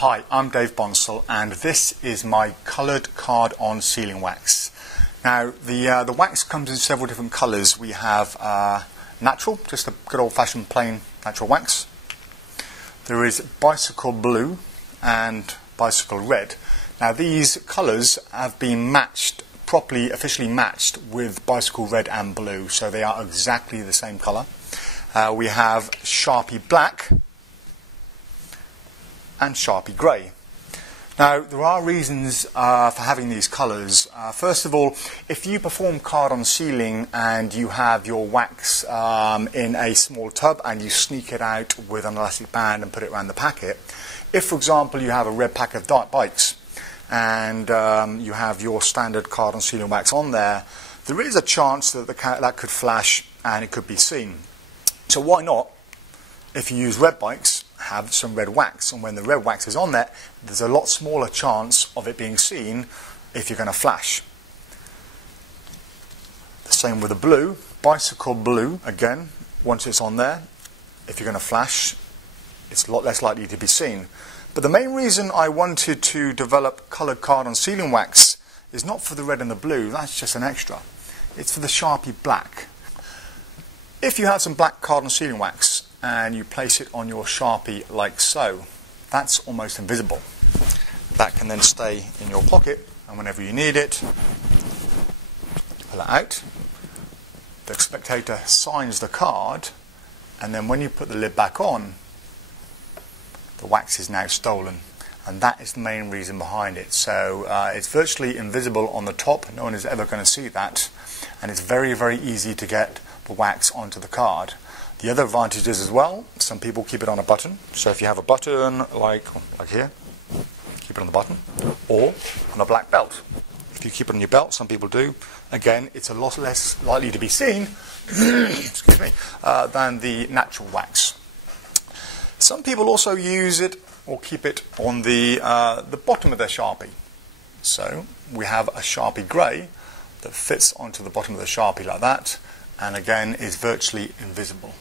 Hi, I'm Dave Bonsall, and this is my coloured card-on sealing wax. Now, the wax comes in several different colours. We have natural, just a good old-fashioned plain natural wax. There is bicycle blue and bicycle red. Now, these colours have been matched, properly, officially matched with bicycle red and blue, so they are exactly the same colour. We have Sharpie black and Sharpie grey. Now, there are reasons for having these colours. First of all, if you perform card-on sealing and you have your wax in a small tub and you sneak it out with an elastic band and put it around the packet, if, for example, you have a red pack of bikes and you have your standard card-on sealing wax on there, there is a chance that that could flash and it could be seen. So why not, if you use red bikes, have some red wax, and when the red wax is on there, there's a lot smaller chance of it being seen if you're going to flash. The same with the blue, bicycle blue, again, once it's on there, if you're going to flash, it's a lot less likely to be seen. But the main reason I wanted to develop coloured card-on sealing wax is not for the red and the blue, that's just an extra. It's for the Sharpie black. If you have some black card-on sealing wax and you place it on your Sharpie like so, that's almost invisible. That can then stay in your pocket, and whenever you need it, pull it out. The spectator signs the card, and then when you put the lid back on, the wax is now stolen. And that is the main reason behind it. So it's virtually invisible on the top, no one is ever going to see that, and it's very, very easy to get the wax onto the card. The other advantage is as well, some people keep it on a button. So if you have a button like here, keep it on the button, or on a black belt. If you keep it on your belt, some people do, again, it's a lot less likely to be seen excuse me, than the natural wax. Some people also use it or keep it on the bottom of their Sharpie. So we have a Sharpie grey that fits onto the bottom of the Sharpie like that, and again is virtually invisible.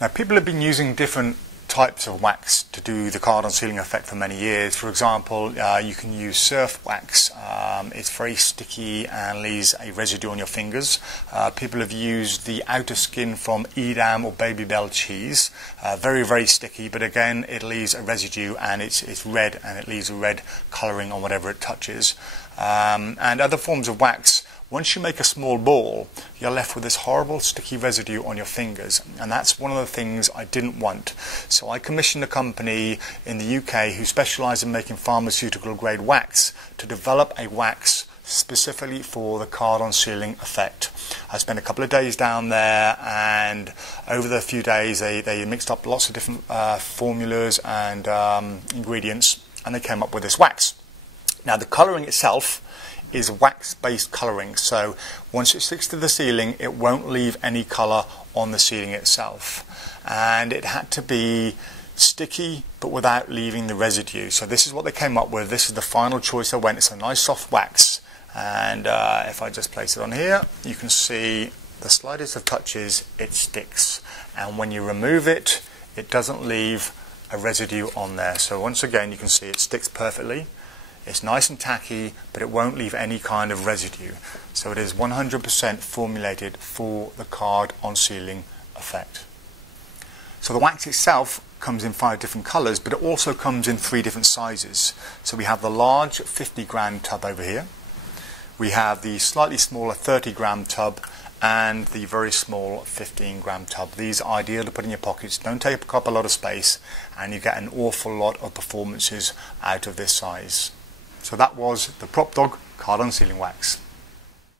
Now, people have been using different types of wax to do the card-on sealing effect for many years. For example, you can use surf wax. It's very sticky and leaves a residue on your fingers. People have used the outer skin from Edam or Babybel cheese. Very, very sticky, but again, it leaves a residue, and it's red, and it leaves a red colouring on whatever it touches. And other forms of wax, once you make a small ball, you're left with this horrible sticky residue on your fingers, and that's one of the things I didn't want. So I commissioned a company in the UK who specialise in making pharmaceutical grade wax to develop a wax specifically for the card-on sealing effect. I spent a couple of days down there, and over the few days they mixed up lots of different formulas and ingredients, and they came up with this wax. Now, the colouring itself is wax-based colouring, so once it sticks to the ceiling, it won't leave any colour on the ceiling itself. And it had to be sticky, but without leaving the residue. So this is what they came up with. This is the final choice I went. It's a nice soft wax, and if I just place it on here, you can see the slightest of touches, it sticks. And when you remove it, it doesn't leave a residue on there. So once again, you can see it sticks perfectly. It's nice and tacky, but it won't leave any kind of residue. So it is 100% formulated for the card-on sealing effect. So the wax itself comes in 5 different colours, but it also comes in 3 different sizes. So we have the large 50-gram tub over here. We have the slightly smaller 30-gram tub, and the very small 15-gram tub. These are ideal to put in your pockets, don't take up a lot of space, and you get an awful lot of performances out of this size. So that was the Prop Dog card-on sealing wax.